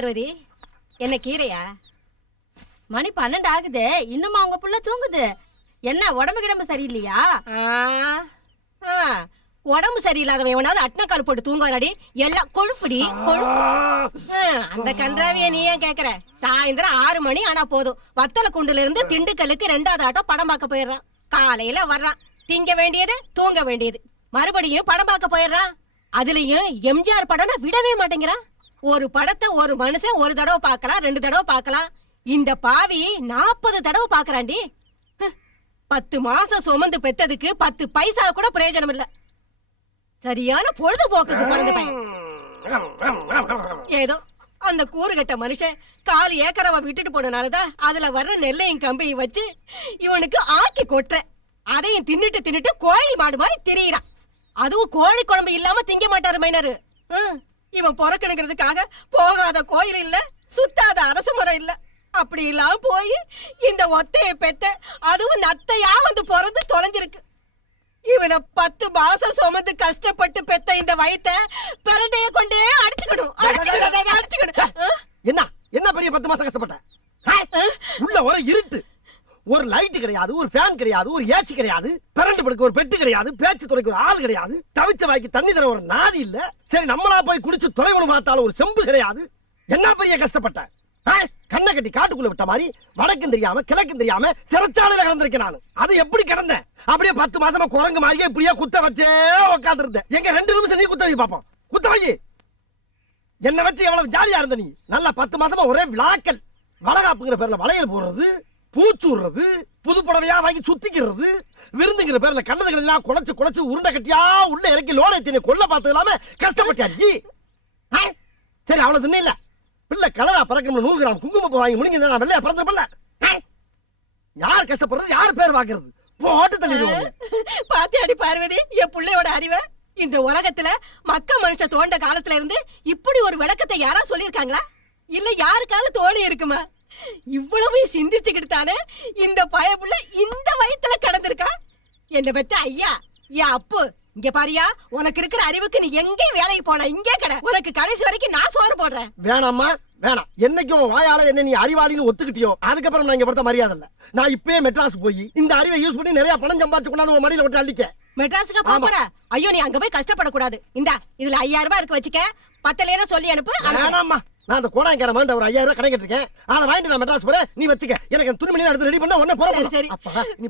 பார்வதி, என்ன கீரையா? மணி 12 ஆகுது, இன்னுமா உங்க புள்ள தூங்குது? என்ன உடம்பு கிடம்பு சரியில்லையா? உடம்பு சரியில்லாதவன் எவனாவது அட்னக்கால் போட்டு தூங்குவாடி? எல்லாம் கொழுப்புடி கொழுப்பு. அந்த கன்றாவிய நீ ஏன் கேக்குற? சாயந்தரம் 6 மணி ஆனா போதும், வத்தல குண்டுல இருந்து திண்டுக்கல்லுக்கு 2வது ஆட்டம் படம் பார்க்க போயிடுறான். காலையில வர்றான், திங்க வேண்டியது தூங்க வேண்டியது, மறுபடியும் படம் பார்க்க போயிடுறான். அதுலயும் எம்ஜிஆர் படம்னா விடவே மாட்டேங்கிறான். ஒரு படத்தை ஒரு மனுஷன் ஒரு தடவை பார்க்கலாம், 2 தடவை பார்க்கலாம். இந்த பாவி 40 தடவை பாக்குறாண்டி. 10 மாசம் சுமந்து பெத்ததுக்கு 10 பைசா கூட பிரயோஜனம் இல்ல. சரியான பொழுதுபோக்குக்கு பிறந்த பையன். ஏதோ அந்த கூறுகட்ட மனுஷன் 4 ஏக்கரவ விட்டுட்டு போனனாலதான் அதுல வர்ற நெல்லையும் கம்பையும் வச்சு இவனுக்கு ஆக்கி கொட்டுற. அதையும் தின்னுட்டு கோயில் மாடு மாதிரி திரியிறான். அதுவும் கோழி குழம்பு இல்லாம திங்க மாட்டாரு மைனரு. இவன் பொறக்கணுங்கிறதுக்காக போகாத கோயில் இல்ல, சுத்தாத அரச மரம் இல்ல. அப்படி எல்லாம் போய் இந்த ஒத்தைய பெத்த, அதுவும் நத்தையா வந்து பிறந்து தொலைஞ்சிருக்கு. இவனை 10 மாசம் சுமந்து கஷ்டப்பட்டு பெத்த இந்த வயித்தை பரட்டைய கொண்டே அடிச்சுக்கணும். என்ன என்ன பெரிய 10 மாசம் கஷ்டப்பட்ட? உள்ள ஒரு இருட்டு, ஒரு லைட் கிடையாது, ஒரு ஃபேன் கிடையாது, ஒரு ஏசி கிடையாது, கரண்ட் படுக்க ஒரு பெட்டு கிடையாது, பேச்சு துறைக்கு ஒரு ஆள் கிடையாது, தவிச்ச வாய்க்கு தண்ணி தர ஒரு நாதி இல்ல. சரி நம்மளா போய் குடிச்சு துறைவனு பார்த்தாலும் ஒரு செம்பு கிடையாது. என்ன பெரிய கஷ்டப்பட்ட? கண்ணை கட்டி காட்டுக்குள்ள விட்ட மாதிரி வடக்கும் தெரியாம கிழக்கும் தெரியாம சிறைச்சாலையில கிடந்திருக்கேன் நான். அது எப்படி கிடந்தேன்? அப்படியே 10 மாசமா குரங்கு மாதிரியே இப்படியே குத்த வச்சே உட்கார்ந்து இருந்தேன். எங்க 2 நிமிஷம் நீ குத்த வை பாப்போம். குத்த வை. என்ன வச்சு எவ்வளவு ஜாலியா இருந்த நீ? நல்லா 10 மாசமா ஒரே விளாக்கல். வளகாப்புங்கிற பேர்ல வளையல் போடுறது, பூச்சுடுறது, புது புடவையா வாங்கி சுத்திக்கிறது, விருந்துங்கிற பேர்ல கண்ணதுகள் எல்லாம் குழைச்சு உருண்டை கட்டியா உள்ள இறக்கி லோட எத்தின கொல்ல பார்த்தது இல்லாம கஷ்டப்பட்டாச்சு. சரி அவ்வளவு தின்ன இல்ல, பிள்ளை கலரா பறக்கணும் 100 கிராம் குங்குமப்பூ வாங்கி முடிங்க நான் வெள்ளையா பிறந்திருப்பல. யார் கஷ்டப்படுறது, யார் பேர் வாக்குறது? போட்டு தள்ளிடுவாங்க. பாத்தியாடி பார்வதி என் பிள்ளையோட அறிவை? இந்த உலகத்துல மக்க மனுஷ தோண்ட காலத்துல இருந்து இப்படி ஒரு விளக்கத்தை யாரா சொல்லிருக்காங்களா? இல்ல யாருக்காவது தோணி இருக்குமா? இவ்வளவு சிந்திச்சுக்கிட்டு தானே இந்த பயப்புள்ள இந்த வயித்துல கடந்திருக்கா. என்ன பத்தி ஐயா என் அப்பு இங்க பாரியா, உனக்கு இருக்கிற அறிவுக்கு நீ எங்கே வேலைக்கு போன, இங்கே கடை. உனக்கு கடைசி வரைக்கும் நான் சோறு போடுறேன். வேணாம்மா வேணாம். என்னைக்கும் வாயால என்ன நீ அறிவாளின்னு ஒத்துக்கிட்டியோ அதுக்கப்புறம் நான் இங்க படுத்த மரியாதை இல்ல. நான் இப்பவே மெட்ராஸ் போய் இந்த அறிவை யூஸ் பண்ணி நிறைய பணம் சம்பாதிச்சு கொண்டாந்து உன் மடியில விட்டு அள்ளிக்க. மெட்ராஸுக்கு போற? ஐயோ நீ அங்க போய் கஷ்டப்படக்கூடாது. இந்தா இதுல 5000 ரூபாய் இருக்கு, வச்சுக்க. 10 சொல்லி அனுப்பு. வேணாம்மா, நான் அந்த கோடாங்கார மாதிரி ஒரு 5000 ரூபாய் கடை கட்டிருக்கேன். அதை வாங்கிட்டு நான் மெட்ராஸ் போறேன். நீ வச்சுக்க. எனக்கு துணிமணி எடுத்து ரெடி பண்ண உடனே போற. சரி நீ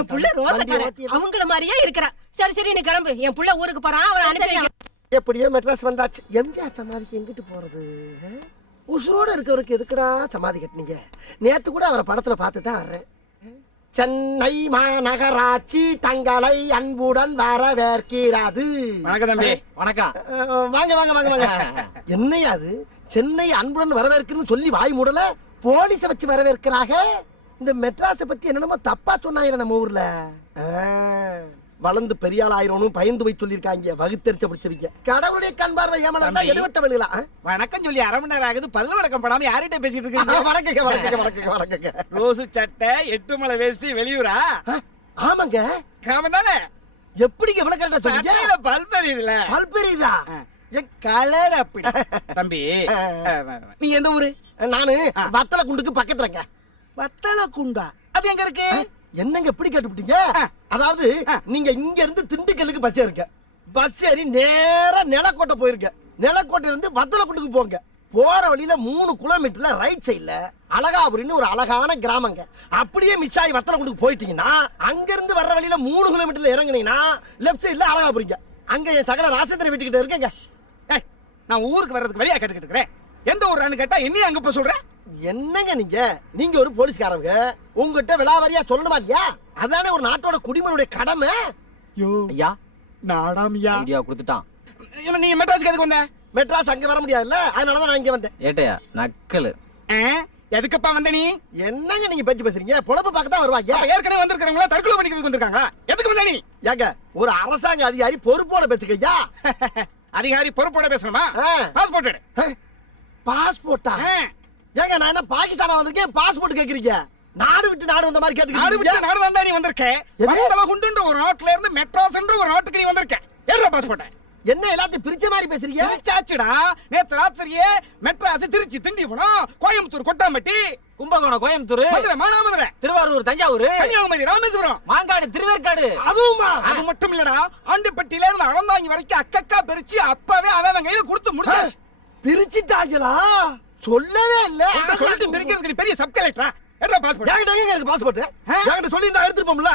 என் புள்ள ரோசக்கார அவங்கள மாதிரியே இருக்கறா. சரி நீ கிளம்பு. என் புள்ள ஊருக்கு போறான், அவன் அனுப்பி வைக்க. எப்படியோ மெட்ராஸ் வந்தாச்சு. எம்ஜிஆர் சமாதிக்கு எங்கிட்டு போறது? உசுரோட இருக்கவருக்கு எதுக்குடா சமாதி கட்டினீங்க? நேத்து கூட அவரை படத்துல பார்த்து தான் வர்றேன். சென்னை மாநகராட்சி தங்களை அன்புடன் வரவேற்கிறது. வணக்கம் தம்பி. வணக்கம். வாங்க வாங்க வாங்க வாங்க. என்னையா அது சென்னை அன்புடன் வரவேற்கிறதுன்னு சொல்லி வாய் மூடல, போலீஸ வச்சு வரவேற்கிறாங்க. இந்த மெட்ராஸை பத்தி என்னென்னமோ தப்பா சொன்னாங்க நம்ம ஊர்ல. வளர்ந்து பெரியாள் ஆயிரணும் பயந்து போய் சொல்லிருக்காங்க. வகுத்தறிச்ச பிடிச்சிருக்க. கடவுளுடைய கண் பார்வை ஏமாளா எடுவட்ட வெளியில. வணக்கம் சொல்லி 1/2 மணி நேரம் ஆகுது, பதில் வணக்கம் படாம யார்கிட்ட பேசிட்டு இருக்கீங்க? வணக்கங்க வணக்கங்க வணக்கங்க வணக்கங்க. ரோசு சட்டை 8 மலை வேஷ்டி வெளியூரா? ஆமாங்க. கிராமம் தானே? எப்படிங்க இவ்வளவு கரெக்டா சொல்றீங்க? பல்ப் எரியுதுல. பல்ப் எரியுதா? கலர் அப்படி. தம்பி நீங்க எந்த ஊரு? நானு வத்தல குண்டுக்கு பக்கத்துலங்க. வத்தல குண்டா? அது எங்க இருக்கு? என்னங்க எப்படி கேட்டுப்பிட்டீங்க? அதாவது நீங்க இங்க இருந்து திண்டுக்கல்லுக்கு பஸ் ஏறுங்க. பஸ் ஏறி நேரா நிலக்கோட்டை போயிருக்க. நிலக்கோட்டையில இருந்து வத்தலக்குண்டுக்கு போங்க. போற வழியில 3 கிலோமீட்டர்ல ரைட் சைடுல அழகாபுரின்னு ஒரு அழகான கிராமங்க. அப்படியே மிஸ் ஆகி வத்தலக்குண்டுக்கு போயிட்டீங்கன்னா அங்க இருந்து வர்ற வழியில 3 கிலோமீட்டர்ல இறங்குனீங்கன்னா லெப்ட் சைடுல அழகாபுரிங்க. அங்க என் சகல ராசேந்திர வீட்டுக்கிட்ட இருக்கேங்க. நான் ஊருக்கு வர்றதுக்கு வழியா கேட்டுக்கிட்டு இருக்கிறேன். எந்த ஊரான்னு கேட்டா என்னையும் அங்க போய் சொல்றேன். என்னங்க நீங்க ஒரு போலீஸ்காரங்க, உங்ககிட்ட விலாவரியா சொல்லணுமா இல்லையா? அதானே ஒரு நாட்டோட குடிமனுடைய கடமை. ஐயா நாடாமியா ஐடியா கொடுத்துட்டான். நீங்க மெட்ராஸ்க்கு எதுக்கு வந்த? மெட்ராஸ் அங்க வர முடியாதுல்ல, அதனாலதான் நான் இங்க வந்தேன். ஏட்டையா நக்கலு. எதுக்குப்பா வந்த நீ? என்னங்க நீங்க பேச்சு பேசுறீங்க? பொழப்பு பார்க்க தான் வருவாங்க. ஏற்கனவே வந்திருக்கிறவங்களா தற்கொலை பண்ணிக்கிறதுக்கு வந்திருக்காங்களா? எதுக்கு வந்த நீ? ஏங்க ஒரு அரசாங்க அதிகாரி பொறுப்போட பேசுக்கையா? அதிகாரி பொறுப்போட பேசணுமா? பாஸ்போர்ட் எடு. பாஸ்போர்ட்டா? ஏங்க நான் என்ன பாகிஸ்தானா வந்திருக்கேன் பாஸ்போர்ட் கேக்குறீங்க? நாடு விட்டு நாடு வந்த மாதிரி கேட்டுக்கிட்டு. நாடு விட்டு நாடு வந்தா நீ வந்திருக்க. வத்தல குண்டுன்ற ஒரு நாட்டுல இருந்து மெட்ராஸ்ன்ற ஒரு நாட்டுக்கு நீ வந்திருக்க. ஏறா பாஸ்போர்ட். என்ன எல்லாத்தையும் பிரிச்ச மாதிரி பேசுறீங்க? பிரிச்சாச்சுடா. நேத்து ராத்திரியே மெட்ராஸ், திருச்சி, திண்டிவனம், கோயம்புத்தூர், கொட்டாம்பட்டி, கும்பகோணம், கோயம்புத்தூர், மதுரை, மானாமதுரை, திருவாரூர், தஞ்சாவூர், கன்னியாகுமரி, ராமேஸ்வரம், மாங்காடு, திருவேற்காடு. அதுவுமா? அது மட்டும் இல்லடா, ஆண்டிப்பட்டியில இருந்து அறந்தாங்கி வரைக்கும் அக்கக்கா பிரிச்சு அப்பவே அவன் கையில கொடுத்து முடிச்சாச்சு. பிரிச்சுட்டாங்களா? சொல்லவே இல்ல. உன்கிட்ட சொல்லிட்டு பிரிக்கிறதுக்கு நீ பெரிய சப் கலெக்டரா? என்ன பாஸ்போர்ட்? என்கிட்ட எங்க இருக்கு பாஸ்போர்ட்? என்கிட்ட சொல்லி நான் எடுத்துப்போம்ல.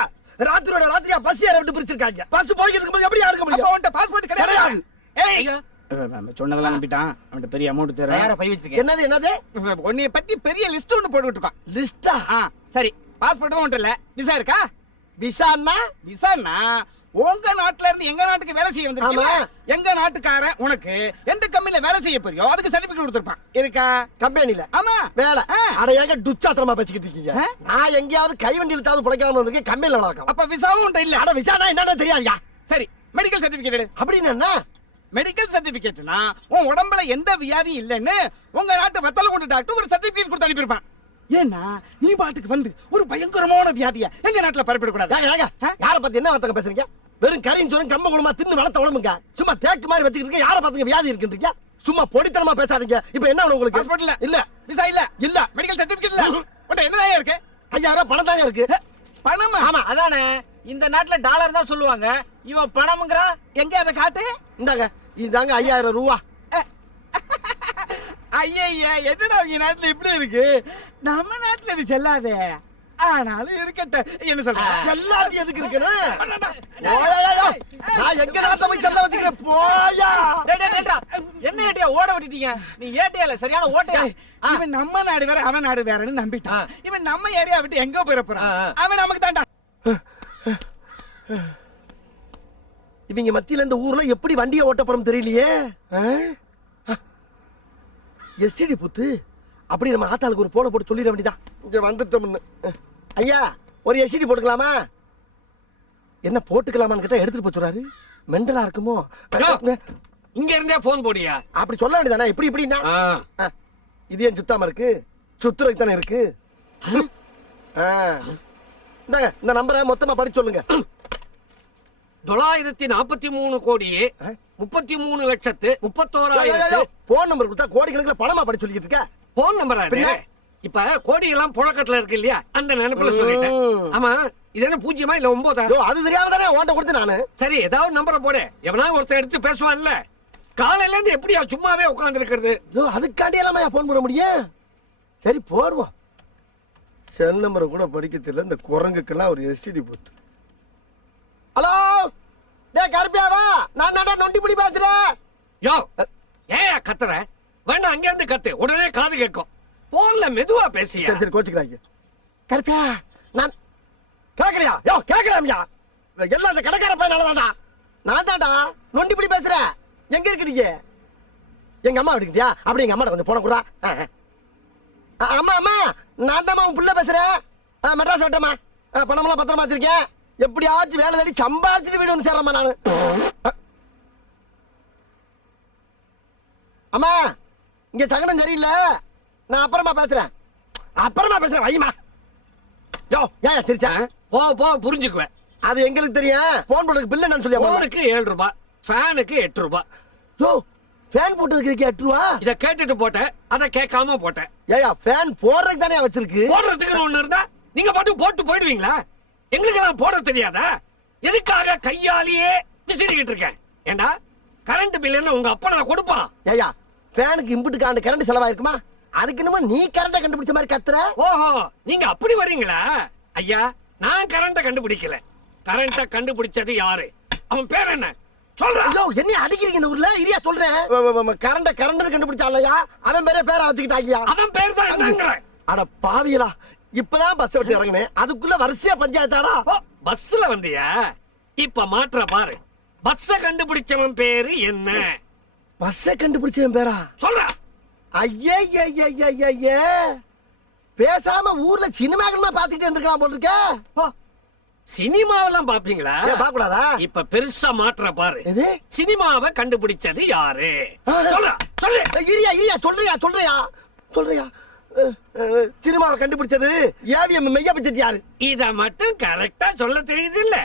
ராத்திரியோட ராத்திரியா பஸ் ஏற விட்டு பிரிச்சிருக்காங்க. பஸ் போய்க்கிட்டு போது எப்படி எடுக்க அப்ப முடியும்? உன்கிட்ட பாஸ்போர்ட் கிடையாது. கிடையாது. ஏய், சொன்னதெல்லாம் நம்பிட்டான். அவன்கிட்ட பெரிய அமௌண்ட் தர. யார பை வச்சிருக்கேன்? என்னது என்னது? உன்னைய பத்தி பெரிய லிஸ்ட் ஒன்னு போட்டுட்டு இருக்கான். லிஸ்டா? சரி, பாஸ்போர்ட் ஒன்றும் இல்ல. விசா இருக்கா? விசான்னா? விசான்னா உங்க நாட்டுல இருந்து எங்க நாட்டுக்கு வேலை செய்ய வந்திருக்கீங்க. ஆமா. எங்க நாட்டுக்காரன் உனக்கு எந்த கம்பெனில வேலை செய்ய போறியோ அதுக்கு சர்டிபிகேட் கொடுத்திருப்பான். இருக்கா? கம்பெனில ஆமா. வேலை. அட ஏங்க டுச்சாத்திரமா பேசிக்கிட்டு இருக்கீங்க? நான் எங்கேயாவது கைவண்டியில தாவது பிழைக்காம வந்திருக்கேன். கம்பெனில வளர்க்கலாம். அப்ப விசாவும் உன்ட்ட இல்ல. அட விசானா என்னன்னு தெரியாதுயா? சரி, மெடிக்கல் சர்டிபிகேட். அப்படின்னு என்ன? மெடிக்கல் சர்டிபிகேட்னா உன் உடம்புல எந்த வியாதியும் இல்லைன்னு உங்க நாட்டு வத்தல கொண்டு டாக்டர் ஒரு சர்டிபிகேட் கொடுத்து அனுப்பியிருப்பான். ஏன்னா நீ பாட்டுக்கு வந்து ஒரு பயங்கரமான வியாதிய எங்க நாட்டுல பரப்பிடக்கூடாது. ஏங்க ஏங்க யார பத்தி என்ன வார்த்தை பேசுறீங்க? வெறும் கறியும் சோறும் கம்ப குளமா தின்னு வளர்த்த உடம்புங்க. சும்மா தேக்கு மாதிரி வச்சுக்கிட்டு இருக்க. யார பாத்துங்க வியாதி இருக்குன்றீங்க? சும்மா பொடித்தனமா பேசாதீங்க. இப்ப என்ன வேணும் உங்களுக்கு? பாஸ்போர்ட் இல்ல, இல்ல விசா இல்ல, இல்ல, மெடிக்கல் சர்டிபிகேட் இல்ல. உன்ட்ட என்னதான் இருக்கு? 5000 பணம் தாங்க இருக்கு. பணமா? ஆமா அதானே. இந்த நாட்டுல டாலர் தான் சொல்லுவாங்க. இவன் பணம்ங்கறா. எங்க அதை காட்டு. இந்தாங்க இதாங்க 5000 ரூபா. ஐயா, என்னடா உங்க நாட்டுல இப்படி இருக்கு? நம்ம நாட்டுல இது செல்லாதே. ஆனாலும் இருக்கட்டும். என்ன சொல்ற? எல்லாத்தையும் எதுக்கு இருக்குன்னு? ஓயா, நான் எங்க நாட்டுல போய் செல்ல வச்சுக்கிறேன். போயா. டேய் டேய் டேய்டா. என்ன ஏட்டியா ஓட விட்டுட்டீங்க? நீ ஏட்டியா இல்ல சரியான ஓட்டையா? இவன் நம்ம நாடு வேற அவன் நாடு வேறன்னு நம்பிட்டான். இவன் நம்ம ஏரியா விட்டு எங்க போயிட போறான்? அவன் நமக்கு தாண்டா. இவங்க மத்தியில இந்த ஊர்ல எப்படி வண்டியை ஓட்ட போறோம் தெரியலையே. எஸ்டிடி புத்து. அப்படி நம்ம ஆத்தாளுக்கு ஒரு போன போட்டு சொல்லிட வேண்டியதான். இங்க வந்துட்டோம்னு. ஐயா ஒரு எஸ்டிடி போட்டுக்கலாமா? என்ன போட்டுக்கலாமான்னு கேட்டா எடுத்துட்டு போச்சுறாரு. மெண்டலா இருக்குமோ? இங்க இருந்தே போன் போடியா? அப்படி சொல்ல வேண்டியதானே. இப்படி இப்படின்னா இது ஏன் சுத்தாம இருக்கு? சுத்துறதுக்கு தானே இருக்கு. இந்தாங்க இந்த நம்பரை மொத்தமா படிச்சு சொல்லுங்க. 943 கோடியே 33,31,000. போன் நம்பர் கொடுத்தா கோடிக்கணக்கில் பணமா படிச்சு சொல்லிட்டு இருக்க. போன் நம்பரா இது? இப்ப கோடி எல்லாம் புழக்கத்துல இருக்கு இல்லையா, அந்த நினைப்புல சொல்லிட்டேன். ஆமா, இது என்ன 0 இல்ல 9? அது தெரியாம தானே ஓட்ட கொடுத்து நானு. சரி, ஏதாவது நம்பரை போடு. எவனா ஒருத்தர் எடுத்து பேசுவான்ல. காலையில இருந்து எப்படியா சும்மாவே உட்கார்ந்து இருக்கிறது? அதுக்காண்டி எல்லாம் போன் பண்ண முடியும். சரி போடுவோம். செல் நம்பரை கூட படிக்க தெரியல இந்த குரங்குக்கெல்லாம் ஒரு எஸ்டிடி போத்து. ஹலோ டே கருப்பியாவா? நான் தாண்டா நொண்டிப்புடி பேசுறேன். யோ, ஏயா கத்துற? வேணா அங்க இருந்து கத்து, உடனே காது கேட்கும். போன்ல மெதுவா பேசியா. சரி சரி கோச்சுக்கிறாங்க. கருப்பியா நான் கேட்கலையா? யோ கேட்கலாமியா? எல்லாம் அந்த கடைக்கார பையனால தாண்டா. நான் தாண்டா நொண்டிப்புடி பேசுறேன். எங்க இருக்கிறீங்க? எங்க அம்மா இருக்குதியா? அப்படி எங்க அம்மா கொஞ்சம் போன கூட. அம்மா அம்மா நான் தான் உன் புள்ள பேசுறேன். மெட்ராஸ் விட்டம்மா. பணமெல்லாம் பத்திரமா வச்சிருக்கேன். எப்படியாச்சும் வேலை தேடி சம்பாதிச்சுட்டு வீடு வந்து சேர்றம்மா நானு. அம்மா இங்க சகனம் சரியில்லை. நான் அப்புறமா பேசுறேன். வைமா. யோ ஏன் திருச்சா? போ போ, புரிஞ்சுக்குவேன். அது எங்களுக்கு தெரியும். போன் போடுறதுக்கு பில் என்னன்னு சொல்லி. போனுக்கு 7 ரூபாய், ஃபேனுக்கு 8 ரூபாய். யோ ஃபேன் போட்டதுக்கு 8 ரூபா? இத கேட்டுட்டு போட்டேன், அத கேட்காம போட்டேன். ஏயா ஃபேன் போடுறதுக்கு தானே வச்சிருக்கு. போடுறதுக்கு ஒண்ணு இருந்தா நீங்க பாட்டு போட்டு போயிடுவீங்களா? எங்களுக்கு எல்லாம் போட தெரியாதா? எதுக்காக கையாலேயே விசிறிக்கிட்டு இருக்கேன்? ஏண்டா கரண்ட் பில் என்ன உங்க அப்பா நான் கொடுப்பான்? ஏயா ஃபேனுக்கு இம்புட்டுக்கு ஆண்டு கரண்ட் செலவாயிருக்குமா? அதுக்கு என்னமோ நீ கரண்ட கண்டுபிடிச்ச மாதிரி கத்துற. ஓஹோ, நீங்க அப்படி வரீங்களா? ஐயா, நான் கரண்ட கண்டுபிடிக்கல. கரண்ட கண்டுபிடிச்சது யாரு? அவன் பேர் என்ன சொல்றா? ஐயோ என்ன அடிக்கிறீங்க இந்த ஊர்ல? இரியா சொல்றேன். கரண்ட கண்டுபிடிச்சாலையா? அவன் பேரை வச்சுக்கிட்டாங்கயா. அவன் பேர் தான் என்னங்கற? அட பாவியலா, இப்பதான் பஸ் விட்டு இறங்கினேன். அதுக்குள்ள வரிசையா பஞ்சாயத்தாடா. பஸ்ல வந்தியா? இப்ப மாற்ற பாரு. பஸ்ஸ கண்டுபிடிச்சவன் பேரு என்ன? பஸ்ஸை கண்டுபிடிச்சவன் பேரா? சொல்றா. ஐயே பேசாம ஊர்ல சினிமாக்கள்மா பாத்துக்கிட்டு இருந்திருக்கலாம் போல இருக்க. சினிமாவெல்லாம் பாப்பீங்களா? பாக்க கூடாதா? இப்ப பெருசா மாற்ற பாரு. எது? சினிமாவை கண்டுபிடிச்சது யாரு? சொல்றா, சொல்லு. இரியா சொல்றியா? சினிமாவை கண்டுபிடிச்சது ஏவிஎம் மெய்யா பட்ஜெட் யாரு? இத மட்டும் கரெக்டா சொல்ல தெரியுது இல்ல?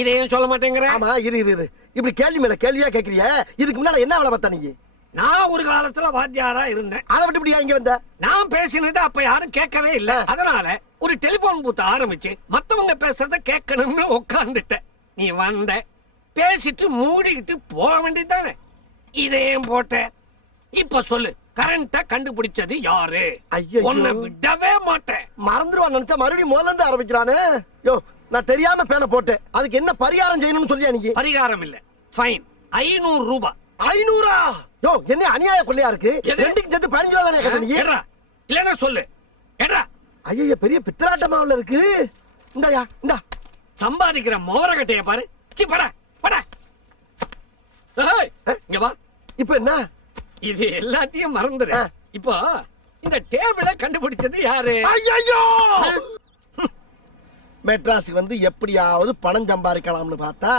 இதையும் சொல்ல மாட்டேங்கிற. ஆமா இரு இரு இரு இப்படி கேள்வி மேல கேள்வியா கேக்குறிய. இதுக்கு முன்னால என்ன வேலை பார்த்தா நீங்க? நான் ஒரு காலத்துல வாத்தியாரா இருந்தேன். அதை விட்டு இப்படியா இங்க வந்த? நான் பேசினது அப்ப யாரும் கேட்கவே இல்ல. அதனால ஒரு டெலிபோன் பூத் ஆரம்பிச்சு மத்தவங்க பேசுறத கேட்கணும்னு உட்கார்ந்துட்டேன். நீ வந்த, பேசிட்டு மூடிக்கிட்டு போக வேண்டியதானே. இதையும் போட்ட. இப்ப சொல்லு, கரண்ட கண்டுபிடிச்சது யாரு? ஐயோ, உன்னை விடவே மாட்டேன். மறந்துடுவான் நினைச்சா மறுபடியும் முதல்ல இருந்து ஆரம்பிக்கிறானே. யோ நான் தெரியாம பேனை போட்டேன். அதுக்கு என்ன பரிகாரம் செய்யணும்னு சொல்லியா நீங்க? பரிகாரம் இல்ல, ஃபைன். 500 ரூபாய். 500? யோ என்ன அநியாய கொள்ளையா இருக்கு? எது? ரெண்டுக்கு சேர்த்து 15 ரூபா தானே கேட்ட நீங்க? ஏடா, இல்லன்னா சொல்லு. ஏடா, ஐயா பெரிய பித்தலாட்டமாவுல இருக்கு. இந்தாயா இந்தா. சம்பாதிக்கிற மோரகட்டைய பாரு. சி பட பட. ஏய், இங்க வா. இப்ப என்ன? இது எல்லாத்தையும் மறந்துரு. இப்போ இந்த டேபிளை கண்டுபிடிச்சது யாரு? ஐயோ மெட்ராஸுக்கு வந்து எப்படியாவது பணம் சம்பாதிக்கலாம்னு பார்த்தா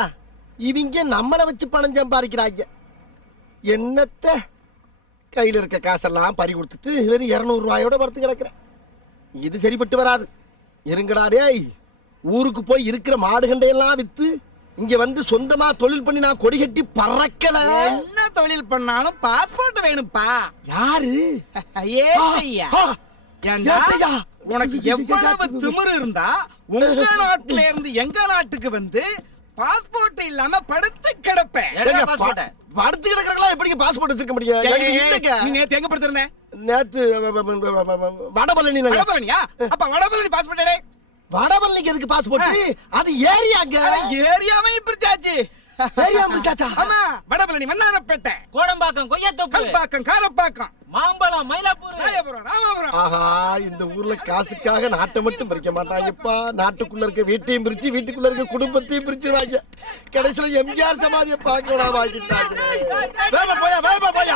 இவங்க நம்மளை வச்சு பணம் சம்பாதிக்கிறாங்க. என்னத்த கையில இருக்க காசெல்லாம் பறி கொடுத்துட்டு வெறும் 200 ரூபாயோட படுத்து கிடக்குறேன். இது சரிப்பட்டு வராது. இருங்கடா டேய், ஊருக்கு போய் இருக்கிற மாடுகண்டையெல்லாம் வித்து இங்க வந்து சொந்தமா தொழில் பண்ணி நான் கொடி கட்டி பறக்கல. என்ன தொழில் பண்ணாலும் பாஸ்போர்ட் வேணும்ப்பா. யாரு? ஏய்யா, ஆ, ஏண்டா, ஏத்தையா? உனக்கு எவ்வளவு திமிரு இருந்தா உங்க நாட்டுல இருந்து எங்க நாட்டுக்கு வந்து பாஸ்போர்ட் இல்லாம படுத்து கிடப்பேன். ஏங்க, படுத்து கிடக்குறங்களா எப்படிங்க பாஸ்போர்ட் வச்சிருக்க முடியும்? என்கிட்ட இல்லைங்க. நீ நேத்து எங்க படுத்திருந்த? நேத்து வடபழனி. வடபழனியா? அப்ப வடபழனி பாஸ்போர்ட். வடபழனிக்கு எதுக்கு பாஸ்போர்ட்? அது ஏரியாங்க. ஏரியாவே பிரிச்சாச்சு. ஏரியா முடிச்சாச்சா? ஆமா, வடபழனி, மன்னாரப்பேட்டை, கோடம்பாக்கம், கொய்யாத்தோப்பு, கல்பாக்கம், காரப்பாக்கம், மாம்பழம், மயிலாப்பூர், ராயபுரம், ராமபுரம். ஆஹா, இந்த ஊர்ல காசுக்காக நாட்டை மட்டும் பிரிக்க மாட்டாங்கப்பா. நாட்டுக்குள்ள இருக்க வீட்டையும் பிரிச்சு, வீட்டுக்குள்ள இருக்க குடும்பத்தையும் பிரிச்சிருவாங்க. கடைசியில எம்ஜிஆர் சமாதியை பார்க்க வாங்கிட்டாங்க. வேகமா போயா, வேகமா போயா.